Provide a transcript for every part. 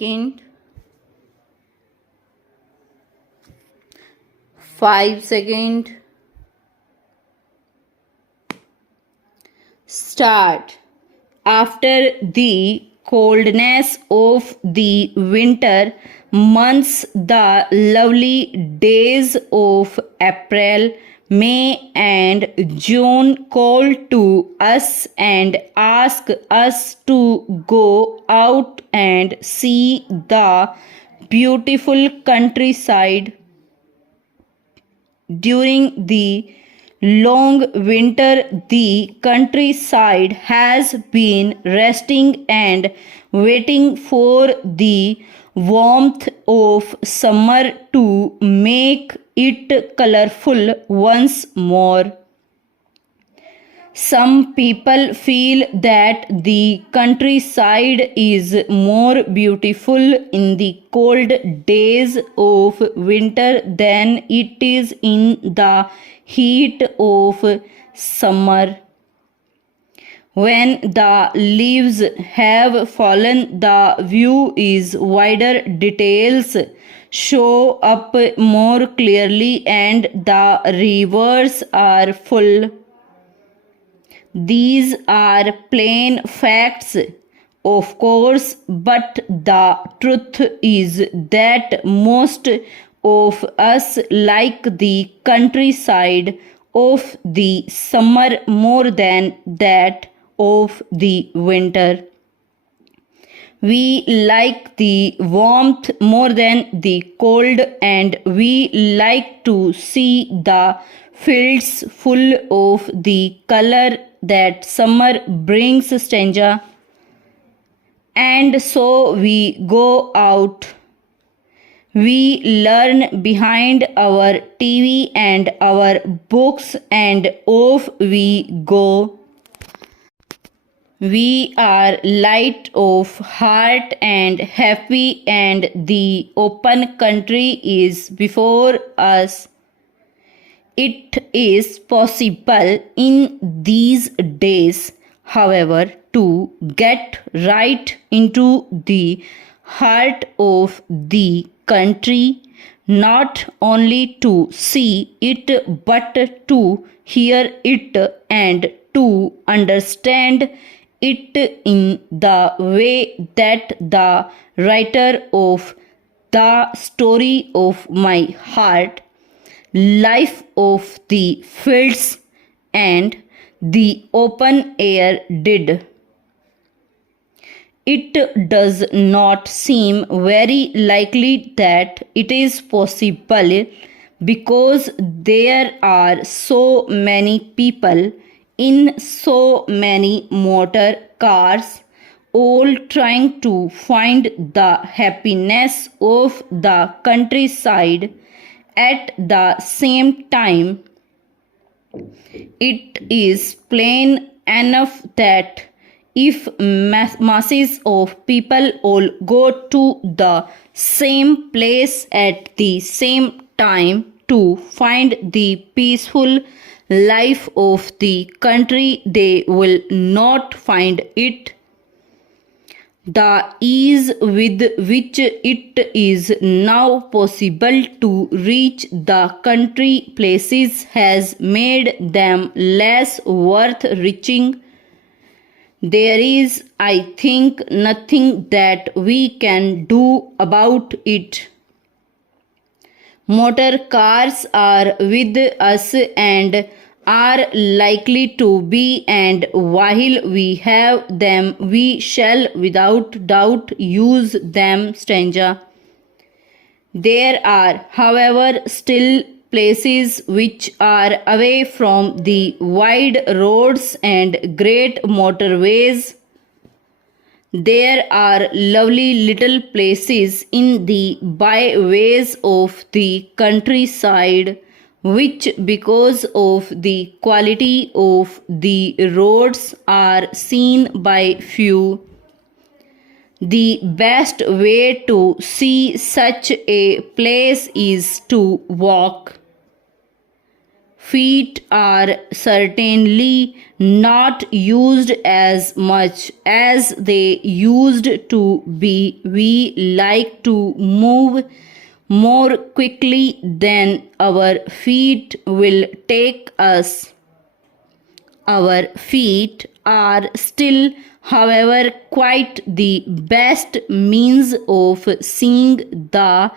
second, 5 second. Start. After the coldness of the winter months, the lovely days of April, May and June call to us and ask us to go out and see the beautiful countryside. During the long winter, the countryside has been resting and waiting for the warmth of summer to make it colorful once more. Some people feel that the countryside is more beautiful in the cold days of winter than it is in the heat of summer. When the leaves have fallen, the view is wider, details show up more clearly, and the rivers are full. These are plain facts, of course, but the truth is that most of us like the countryside of the summer more than that of the winter. We like the warmth more than the cold, and we like to see the fields full of the color that summer brings. Stanza. And so we go out. We learn behind our TV and our books, and off we go. We are light of heart and happy, and the open country is before us. It is possible in these days, however, to get right into the heart of the country, not only to see it but to hear it and to understand it in the way that the writer of the story of my heart, life of the fields and the open air did. It does not seem very likely that it is possible because there are so many people in so many motor cars, all trying to find the happiness of the countryside at the same time. It is plain enough that if masses of people all go to the same place at the same time to find the peaceful life of the country, they will not find it. The ease with which it is now possible to reach the country places has made them less worth reaching. There is, I think, nothing that we can do about it. Motor cars are with us and are likely to be, and while we have them, we shall without doubt use them. Stanza. There are, however, still places which are away from the wide roads and great motorways. There are lovely little places in the byways of the countryside which, because of the quality of the roads, are seen by few. The best way to see such a place is to walk. feet are certainly not used as much as they used to be. We like to move more quickly than our feet will take us. Our feet are still, however, quite the best means of seeing the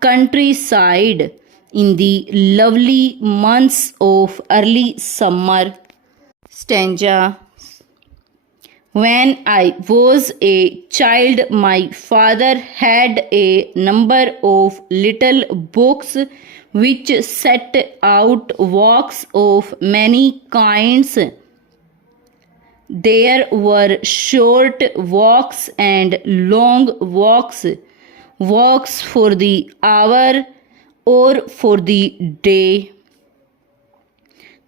countryside in the lovely months of early summer. Stanza. When I was a child, my father had a number of little books which set out walks of many kinds. There were short walks and long walks, walks for the hour or for the day.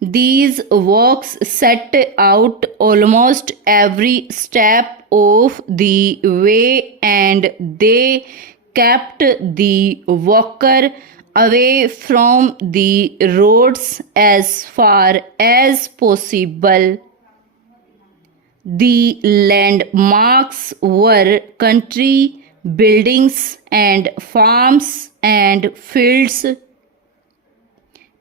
These walks set out almost every step of the way, and they kept the walker away from the roads as far as possible. The landmarks were country buildings and farms and fields.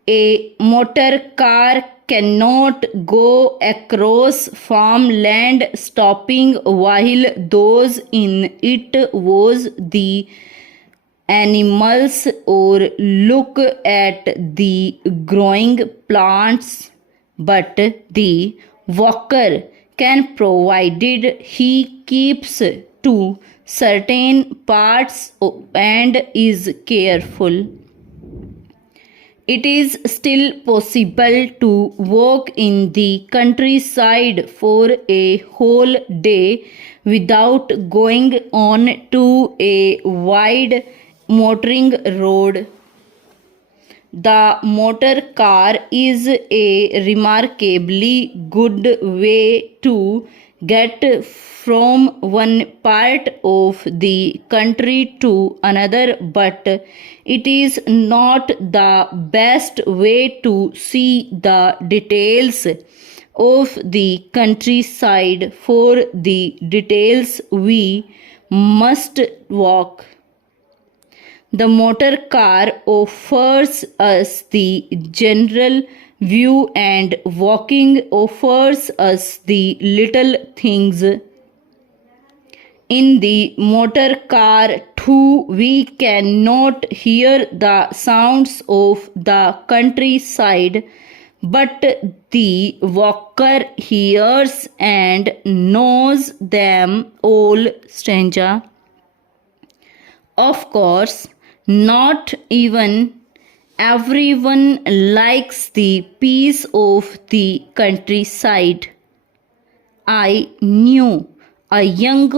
A motor car cannot go across farmland stopping while those in it watch the animals or look at the growing plants, but the walker can, provided he keeps to certain parts and is careful. It is still possible to walk in the countryside for a whole day without going on to a wide motoring road. The motor car is a remarkably good way to get from one part of the country to another, but it is not the best way to see the details of the countryside. For the details we must walk. The motor car offers us the general view, and walking offers us the little things. In the motor car too we cannot hear the sounds of the countryside, but the walker hears and knows them all. Stanza. Of course, not even everyone likes the peace of the countryside. I knew a young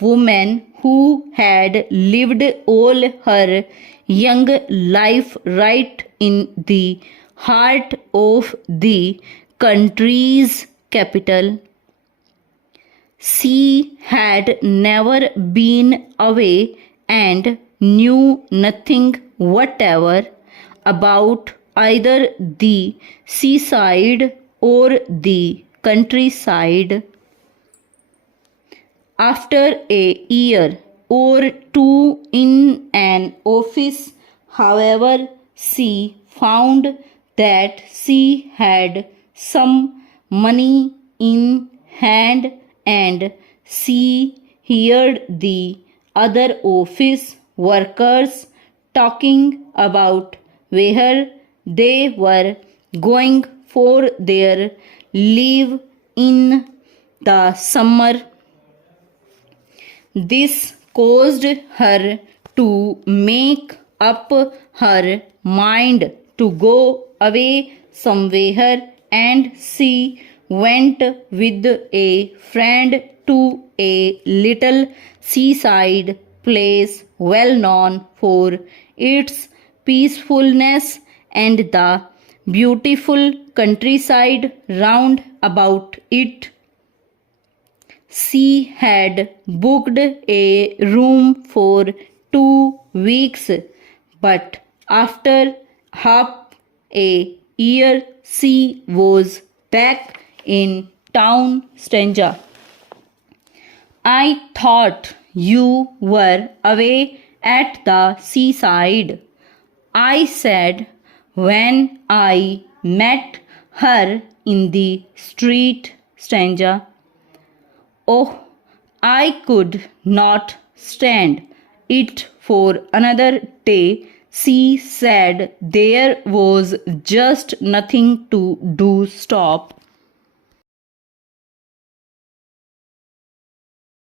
woman who had lived all her young life right in the heart of the country's capital. She had never been away and knew nothing whatever about either the seaside or the countryside. After a year or two in an office, however, she found that she had some money in hand, and she heard the other office workers talking about where they were going for their leave in the summer. This caused her to make up her mind to go away somewhere, and she went with a friend to a little seaside place well known for its peacefulness and the beautiful countryside round about it. She had booked a room for 2 weeks, but after half a year she was back in town, stranger. I thought you were away at the seaside, I said when I met her in the street, stranger. Oh, I could not stand it for another day. She said there was just nothing to do. Stop.